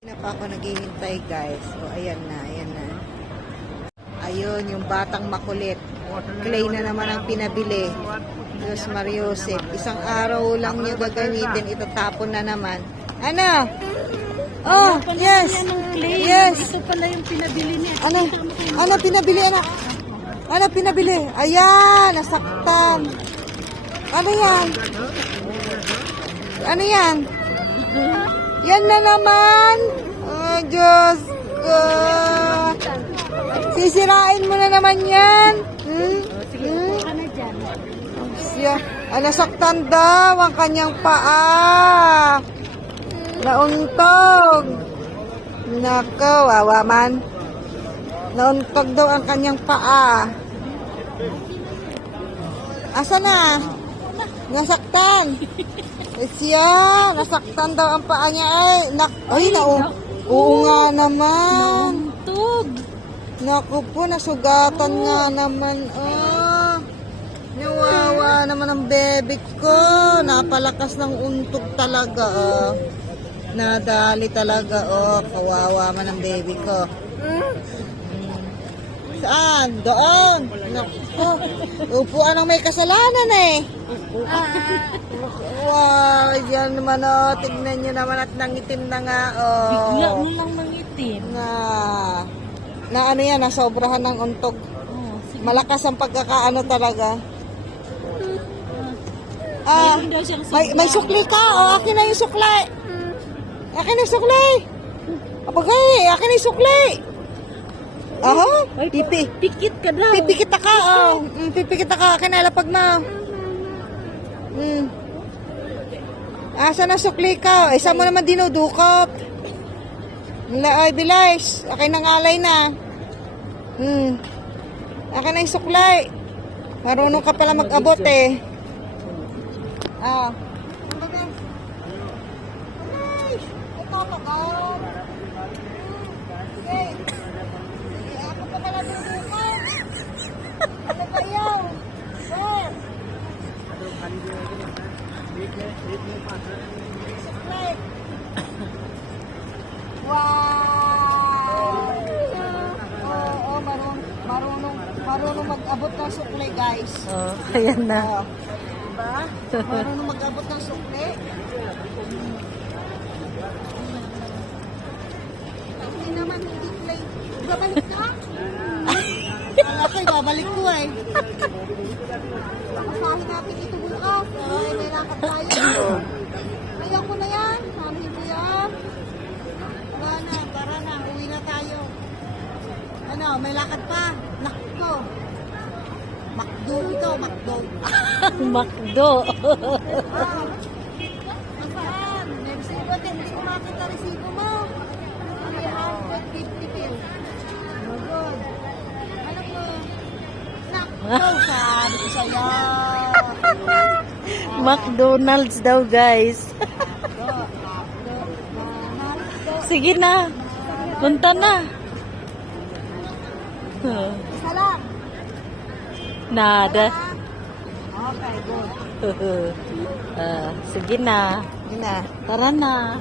na pa ako naghihintay guys. O ayan na, ayan na. Ayun, yung batang makulit. Clay na naman ang pinabili. Diyos Mariosep. Isang araw lang niya gagamitin. Itatapon na naman. Ano? Oh, yes. Yes. Ito pala yung pinabili niya. Ano? Ano pinabili, anak? Ano pinabili? Ayan, nasaktan. Ano yan? Ano yan? Yan na naman. Oh, Diyos ko. Sisirain mo na naman yan. Hmm? Hmm? Siya, ah, nasaktan daw ang kanyang paa. Nauntog. Nako, wawa man. Nauntog daw ang kanyang paa. Asa na? Nasaktan. Siya, nasaktan daw ang paa niya. Ay, nak ay, na Oo nga naman. Tug. Naku po, nasugatan nga naman. Oh, nawawa naman ang bebe ko. Napalakas ng untog talaga. Oh. Nadali talaga. Oh, kawawa man ang baby ko. Hmm. Saan? Doon. Naku. Upuan ang may kasalanan eh. Wow, yan naman oh. Tignan nyo naman at nangitim na nga oh. Bigla mo lang mangitim. na na ano yan, nasobrahan ng untog. Oh. Malakas ang pagkakaano talaga. Ah, siyang may, may sukli ka. O, akin na yung sukli. Akin na yung sukli. Abagay, akin na yung sukli. Aha, pipi. Pikit ka daw. Pipikita ka, oh. Mm, pipikita ka, akin na. Mm. Asa na sukli ka? Isa mo naman dinudukot. Ay, bilays. Akin ng alay na. Hmm. Akin na yung suklay. Marunong ka pala mag-abot eh. Ah. Ay, ito mag-abot. Sige. Sige, ako pa pala dudukot. Ano ba yun? Sir. Suklay. Wow! Oo, oh, marunong, marunong, marunong mag-abot ng sukli, guys. Oh, ayan na. Oh. Diba? Marunong mag-abot ng sukli. Hindi naman, hindi play. Babalik ka? Wala ko, babalik ko eh. Pasahin natin ito bukas. Ay, may lakad tayo. Ayaw ko na yan. Sabi ko yan. Wala na, tara na, uwi na tayo. Ano, may lakad pa. Nakko. Makdo ito, makdo. Makdo. Ah, Nasaan? May resibo din. Hindi ko makita resibo mo. May 150 pills. Oh, good. Ano ko? Nakko, sabi ko sa'yo. McDonald's daw, guys. Sige na. Punta na. Lang. Nada. Okay, good. Ah, sige na. Yun na. Tara na.